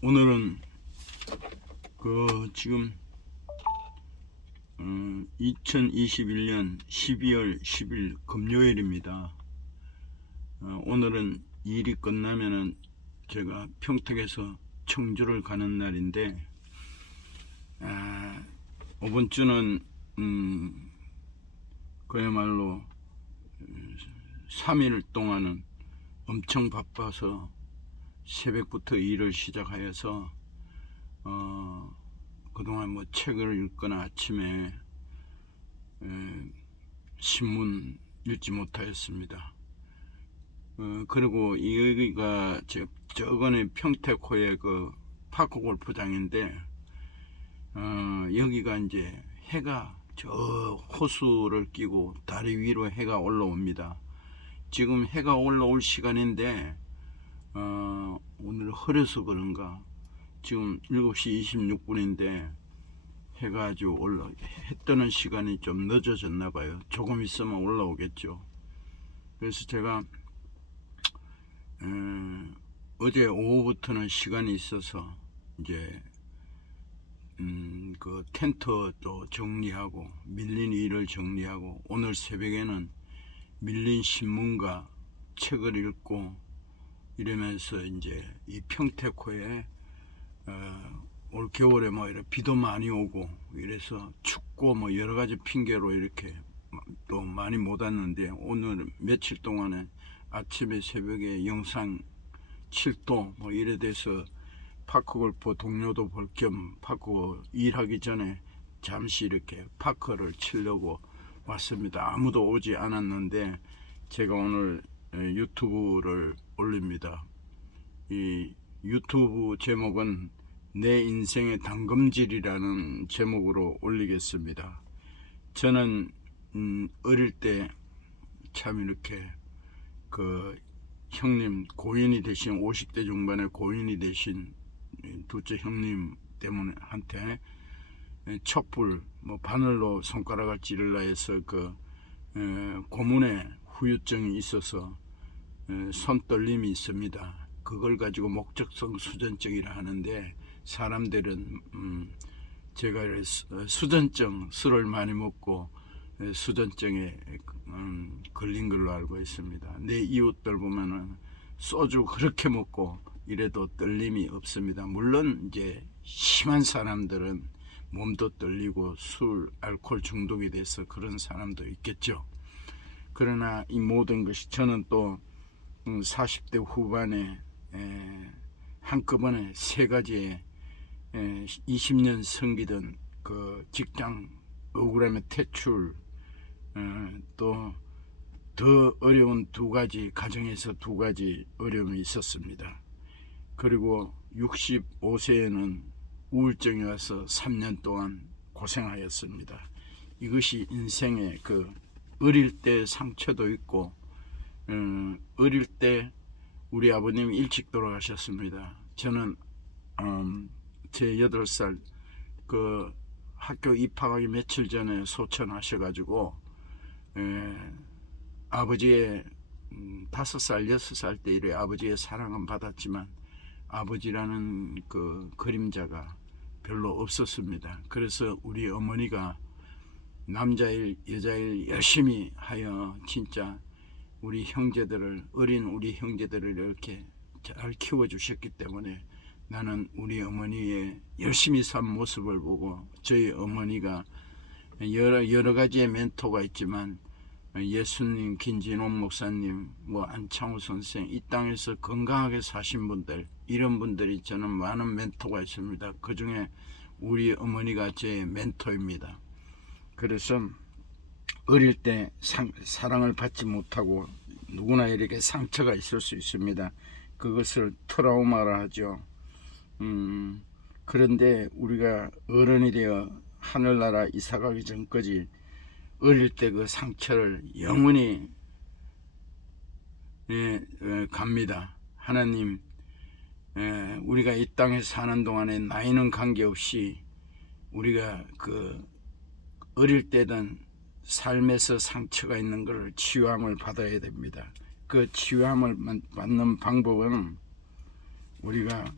오늘은 지금 2021년 12월 10일 금요일입니다. 오늘은 일이 끝나면은 제가 평택에서 청주를 가는 날인데, 이번 주는 그야말로 3일 동안은 엄청 바빠서 새벽부터 일을 시작하여서 그동안 뭐 책을 읽거나 아침에 신문 읽지 못하였습니다. 그리고 여기가 저번에 평택호의 그 파크 골프장인데, 여기가 이제 해가 저 호수를 끼고 다리 위로 해가 올라옵니다. 지금 해가 올라올 시간인데 오늘 흐려서 그런가 지금 7시 26분인데 해가 아주 해 뜨는 시간이 좀 늦어졌나 봐요. 조금 있으면 올라오겠죠. 그래서 제가 어제 오후부터는 시간이 있어서 이제 그 텐트도 정리하고 밀린 일을 정리하고, 오늘 새벽에는 밀린 신문과 책을 읽고 이러면서 이제 이 평택호에 올 겨울에 뭐 이렇게 비도 많이 오고 이래서 춥고 뭐 여러 가지 핑계로 이렇게 또 많이 못 왔는데, 오늘 며칠 동안에 아침에 새벽에 영상 7도 뭐 이래 돼서 파크골프 동료도 볼 겸 파크 일하기 전에 잠시 이렇게 파크를 치려고 왔습니다. 아무도 오지 않았는데 제가 오늘 유튜브를 올립니다. 이 유튜브 제목은 내 인생의 당금질이라는 제목으로 올리겠습니다. 저는 어릴 때 참 이렇게 그 형님, 고인이 되신 50대 중반의 고인이 되신 둘째 형님 때문에 한테 촛불 뭐 바늘로 손가락을 찌르려 해서 그 고문에 후유증이 있어서 손떨림이 있습니다. 그걸 가지고 목적성 수전증이라 하는데, 사람들은 제가 수전증 술을 많이 먹고 수전증에 걸린 걸로 알고 있습니다. 내 이웃들 보면은 소주 그렇게 먹고 이래도 떨림이 없습니다. 물론 이제 심한 사람들은 몸도 떨리고 술, 알코올 중독이 돼서 그런 사람도 있겠죠. 그러나 이 모든 것이, 저는 또 40대 후반에 한꺼번에 세 가지의 20년 섬기던 그 직장 억울함의 퇴출, 또 더 어려운 두 가지, 가정에서 두 가지 어려움이 있었습니다. 그리고 65세에는 우울증이 와서 3년 동안 고생하였습니다. 이것이 인생의 그 어릴 때 상처도 있고, 어릴 때 우리 아버님이 일찍 돌아가셨습니다. 저는 제 8살 그 학교 입학하기 며칠 전에 소천하셔가지고 아버지의 5살 6살 때 이래 아버지의 사랑은 받았지만 아버지라는 그 그림자가 별로 없었습니다. 그래서 우리 어머니가 남자일 여자일 열심히 하여 진짜 우리 형제들을, 어린 우리 형제들을 이렇게 잘 키워주셨기 때문에 나는 우리 어머니의 열심히 산 모습을 보고, 저희 어머니가 여러 가지의 멘토가 있지만 예수님, 김진원 목사님, 뭐 안창호 선생, 이 땅에서 건강하게 사신 분들, 이런 분들이 저는 많은 멘토가 있습니다. 그 중에 우리 어머니가 제 멘토입니다. 그래서 어릴 때 사랑을 받지 못하고 누구나 이렇게 상처가 있을 수 있습니다. 그것을 트라우마라 하죠. 그런데 우리가 어른이 되어 하늘나라 이사가기 전까지 어릴 때 그 상처를 영원히 갑니다. 하나님, 우리가 이 땅에 사는 동안에 나이는 관계없이 우리가 그 어릴 때든 삶에서 상처가 있는 걸 치유함을 받아야 됩니다. 그 치유함을 받는 방법은 우리가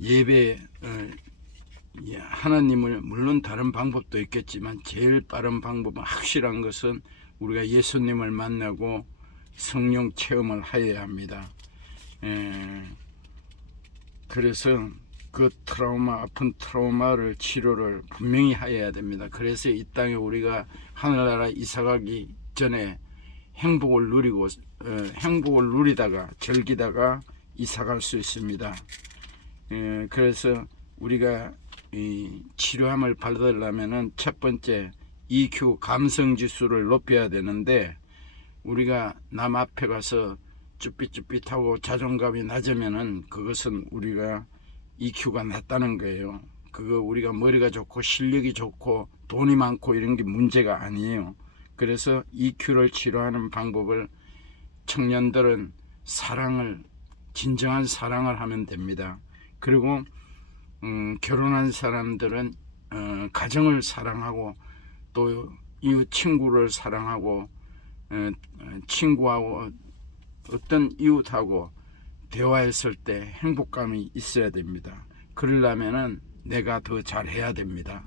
예배 하나님을 물론 다른 방법도 있겠지만 제일 빠른 방법은 확실한 것은 우리가 예수님을 만나고 성령 체험을 하여야 합니다. 그래서 그 아픈 트라우마를 치료를 분명히 하여야 됩니다. 그래서 이 땅에 우리가 하늘나라 이사가기 전에 행복을 누리다가 즐기다가 이사갈 수 있습니다. 그래서 우리가 이 치료함을 받으려면은 첫 번째 EQ 감성지수를 높여야 되는데, 우리가 남 앞에 가서 쭈삣쭈삣하고 자존감이 낮으면은 그것은 우리가 EQ가 낮다는 거예요. 그거 우리가 머리가 좋고 실력이 좋고 돈이 많고 이런 게 문제가 아니에요. 그래서 EQ를 치료하는 방법을 청년들은 진정한 사랑을 하면 됩니다. 그리고 결혼한 사람들은 가정을 사랑하고 또 이웃 친구를 사랑하고 친구하고 어떤 이웃하고 대화했을 때 행복감이 있어야 됩니다. 그러려면은 내가 더 잘해야 됩니다.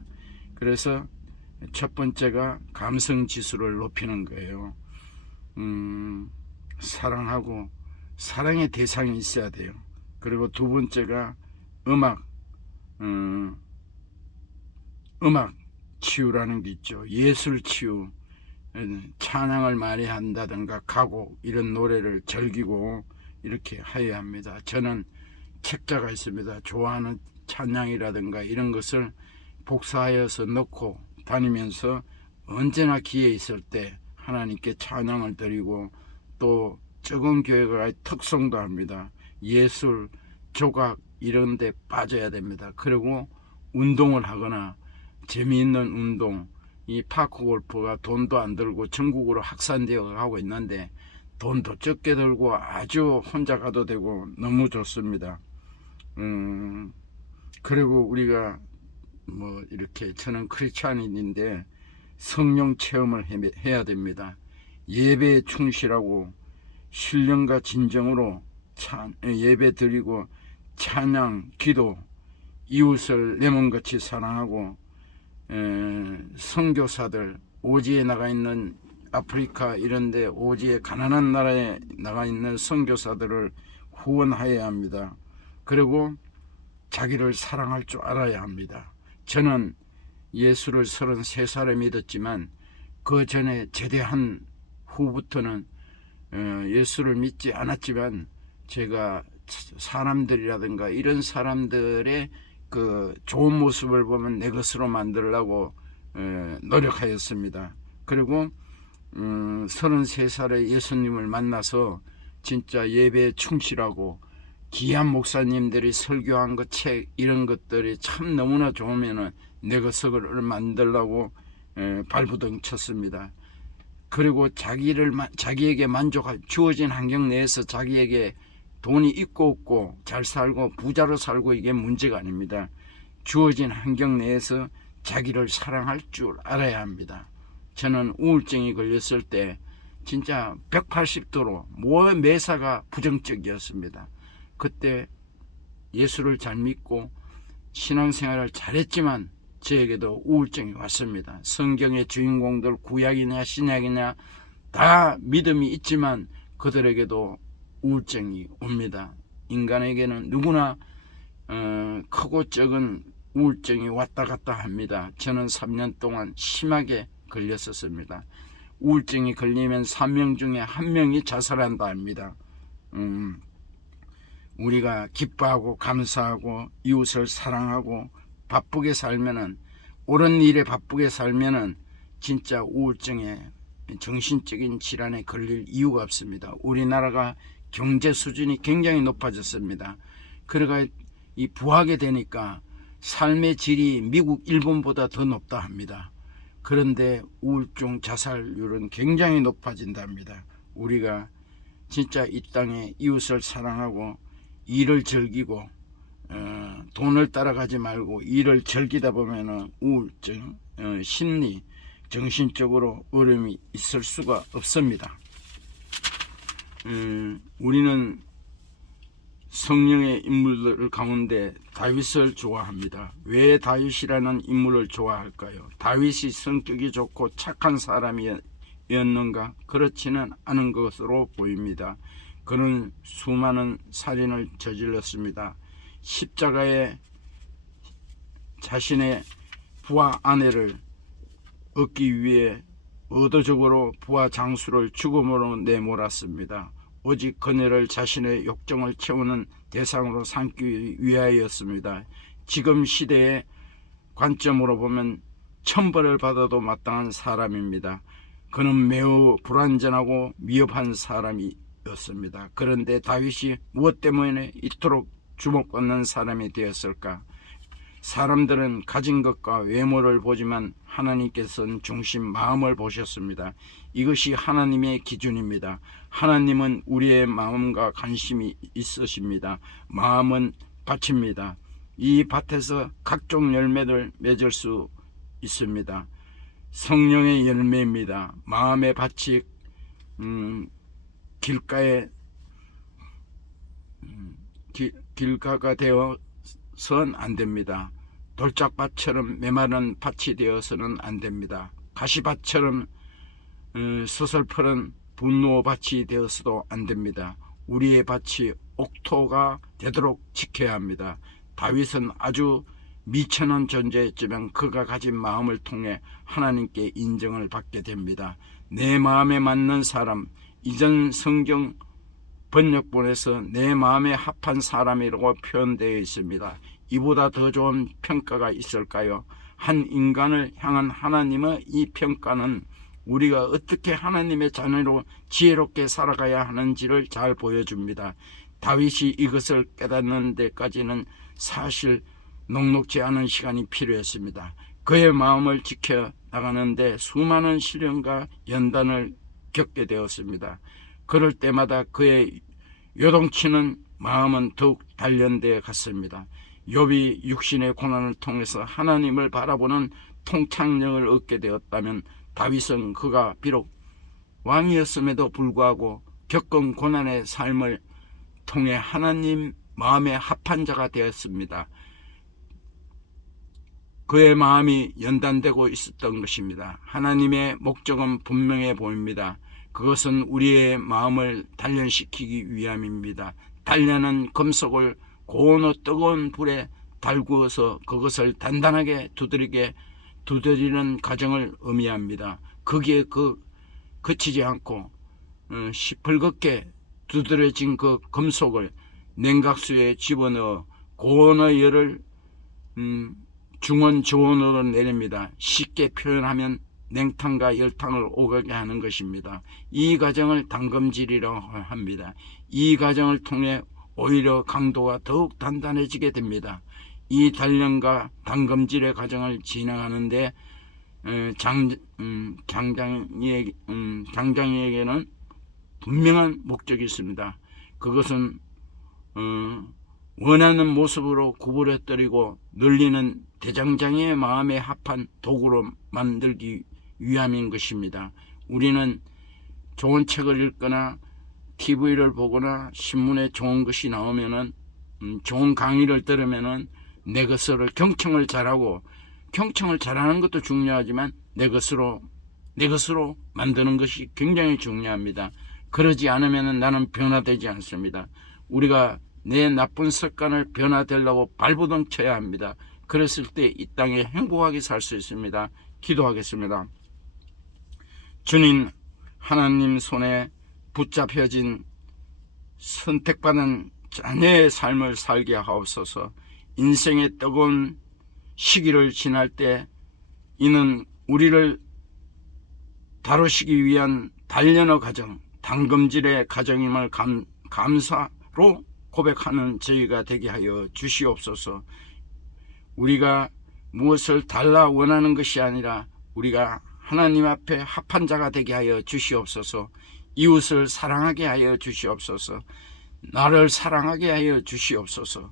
그래서 첫 번째가 감성 지수를 높이는 거예요. 사랑하고 사랑의 대상이 있어야 돼요. 그리고 두 번째가 음악 치유라는 게 있죠. 예술 치유, 찬양을 많이 한다든가 가곡 이런 노래를 즐기고 이렇게 해야 합니다. 저는 책자가 있습니다. 좋아하는 찬양이라든가 이런 것을 복사하여서 넣고 다니면서 언제나 기회 있을 때 하나님께 찬양을 드리고, 또 적은 교회가 특성도 합니다. 예술, 조각 이런 데 빠져야 됩니다. 그리고 운동을 하거나 재미있는 운동, 이 파크 골프가 돈도 안 들고 전국으로 확산되어 가고 있는데 돈도 적게 들고 아주 혼자 가도 되고 너무 좋습니다. 그리고 우리가 이렇게 저는 크리스찬인인데 성령 체험을 해야 됩니다. 예배에 충실하고 신령과 진정으로 예배 드리고 찬양, 기도, 이웃을 내 몸같이 사랑하고, 선교사들 오지에 나가 있는 아프리카 이런데 오지에 가난한 나라에 나가 있는 선교사들을 후원해야 합니다. 그리고 자기를 사랑할 줄 알아야 합니다. 저는 예수를 33살에 믿었지만 그 전에 제대한 후부터는 예수를 믿지 않았지만 제가 사람들이라든가 이런 사람들의 그 좋은 모습을 보면 내 것으로 만들려고 노력하였습니다. 그리고 33살에 예수님을 만나서 진짜 예배에 충실하고 귀한 목사님들이 설교한 것, 책 이런 것들이 참 너무나 좋으면은 내 것을 만들려고 발부둥 쳤습니다. 그리고 자기에게 만족할 주어진 환경 내에서 자기에게 돈이 있고 없고 잘 살고 부자로 살고 이게 문제가 아닙니다. 주어진 환경 내에서 자기를 사랑할 줄 알아야 합니다. 저는 우울증이 걸렸을 때 진짜 180도로 매사가 부정적이었습니다. 그때 예수를 잘 믿고 신앙생활을 잘했지만 저에게도 우울증이 왔습니다. 성경의 주인공들 구약이냐 신약이냐 다 믿음이 있지만 그들에게도 우울증이 옵니다. 인간에게는 누구나 크고 적은 우울증이 왔다 갔다 합니다. 저는 3년 동안 심하게 걸렸었습니다. 우울증이 걸리면 3명 중에 1명이 자살한다 합니다. 우리가 기뻐하고 감사하고 이웃을 사랑하고 바쁘게 살면은, 옳은 일에 바쁘게 살면은 진짜 우울증에 정신적인 질환에 걸릴 이유가 없습니다. 우리나라가 경제 수준이 굉장히 높아졌습니다. 그러가 이 부하게 되니까 삶의 질이 미국, 일본보다 더 높다 합니다. 그런데 우울증 자살률은 굉장히 높아진답니다. 우리가 진짜 이 땅에 이웃을 사랑하고 일을 즐기고 돈을 따라가지 말고 일을 즐기다 보면 우울증, 심리, 정신적으로 어려움이 있을 수가 없습니다. 우리는 성령의 인물들 가운데 다윗을 좋아합니다. 왜 다윗이라는 인물을 좋아할까요? 다윗이 성격이 좋고 착한 사람이었는가? 그렇지는 않은 것으로 보입니다. 그는 수많은 살인을 저질렀습니다. 십자가에 자신의 부하 아내를 얻기 위해 의도적으로 부하 장수를 죽음으로 내몰았습니다. 오직 그녀를 자신의 욕정을 채우는 대상으로 삼기 위하였습니다. 지금 시대의 관점으로 보면 천벌을 받아도 마땅한 사람입니다. 그는 매우 불완전하고 미흡한 사람이었습니다. 그런데 다윗이 무엇 때문에 이토록 주목받는 사람이 되었을까? 사람들은 가진 것과 외모를 보지만 하나님께서는 중심 마음을 보셨습니다. 이것이 하나님의 기준입니다. 하나님은 우리의 마음과 관심이 있으십니다. 마음은 밭입니다. 이 밭에서 각종 열매를 맺을 수 있습니다. 성령의 열매입니다. 마음의 밭이 길가가 되어서는 안 됩니다. 돌짝밭처럼 메마른 밭이 되어서는 안 됩니다. 가시밭처럼 서슬퍼런 분노밭이 되어서도 안 됩니다. 우리의 밭이 옥토가 되도록 지켜야 합니다. 다윗은 아주 미천한 존재였지만 그가 가진 마음을 통해 하나님께 인정을 받게 됩니다. 내 마음에 맞는 사람, 이전 성경 번역본에서 내 마음에 합한 사람이라고 표현되어 있습니다. 이보다 더 좋은 평가가 있을까요? 한 인간을 향한 하나님의 이 평가는 우리가 어떻게 하나님의 자녀로 지혜롭게 살아가야 하는지를 잘 보여줍니다. 다윗이 이것을 깨닫는 데까지는 사실 녹록지 않은 시간이 필요했습니다. 그의 마음을 지켜나가는데 수많은 시련과 연단을 겪게 되었습니다. 그럴 때마다 그의 요동치는 마음은 더욱 단련되어 갔습니다. 욥이 육신의 고난을 통해서 하나님을 바라보는 통찰력을 얻게 되었다면 다윗은 그가 비록 왕이었음에도 불구하고 겪은 고난의 삶을 통해 하나님 마음에 합한 자가 되었습니다. 그의 마음이 연단되고 있었던 것입니다. 하나님의 목적은 분명해 보입니다. 그것은 우리의 마음을 단련시키기 위함입니다. 단련은 금속을 고온 뜨거운 불에 달구어서 그것을 단단하게 두드리는 과정을 의미합니다. 거기에 그치지 않고 시뻘겋게 두드려진 그 금속을 냉각수에 집어넣어 고온의 열을 중원 저온으로 내립니다. 쉽게 표현하면 냉탕과 열탕을 오가게 하는 것입니다. 이 과정을 담금질이라고 합니다. 이 과정을 통해 오히려 강도가 더욱 단단해지게 됩니다. 이 단련과 담금질의 과정을 지나가는데 장장이에게는 분명한 목적이 있습니다. 그것은 원하는 모습으로 구부러뜨리고 늘리는 대장장이의 마음에 합한 도구로 만들기 위함인 것입니다. 우리는 좋은 책을 읽거나 TV를 보거나 신문에 좋은 것이 나오면은 좋은 강의를 들으면은 내 것으로 경청을 잘하고, 경청을 잘하는 것도 중요하지만 내 것으로 만드는 것이 굉장히 중요합니다. 그러지 않으면은 나는 변화되지 않습니다. 우리가 내 나쁜 습관을 변화되려고 발버둥 쳐야 합니다. 그랬을 때 이 땅에 행복하게 살 수 있습니다. 기도하겠습니다. 주님, 하나님 손에 붙잡혀진 선택받은 자녀의 삶을 살게 하옵소서. 인생의 뜨거운 시기를 지날 때 이는 우리를 다루시기 위한 단련의 과정, 담금질의 과정임을 감사로 고백하는 저희가 되게 하여 주시옵소서. 우리가 무엇을 달라 원하는 것이 아니라 우리가 하나님 앞에 합한 자가 되게 하여 주시옵소서. 이웃을 사랑하게 하여 주시옵소서. 나를 사랑하게 하여 주시옵소서.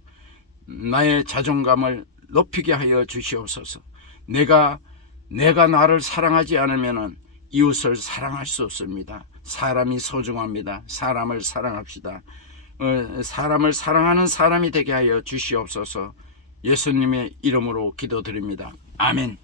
나의 자존감을 높이게 하여 주시옵소서. 내가 나를 사랑하지 않으면 이웃을 사랑할 수 없습니다. 사람이 소중합니다. 사람을 사랑합시다. 사람을 사랑하는 사람이 되게 하여 주시옵소서. 예수님의 이름으로 기도드립니다. 아멘.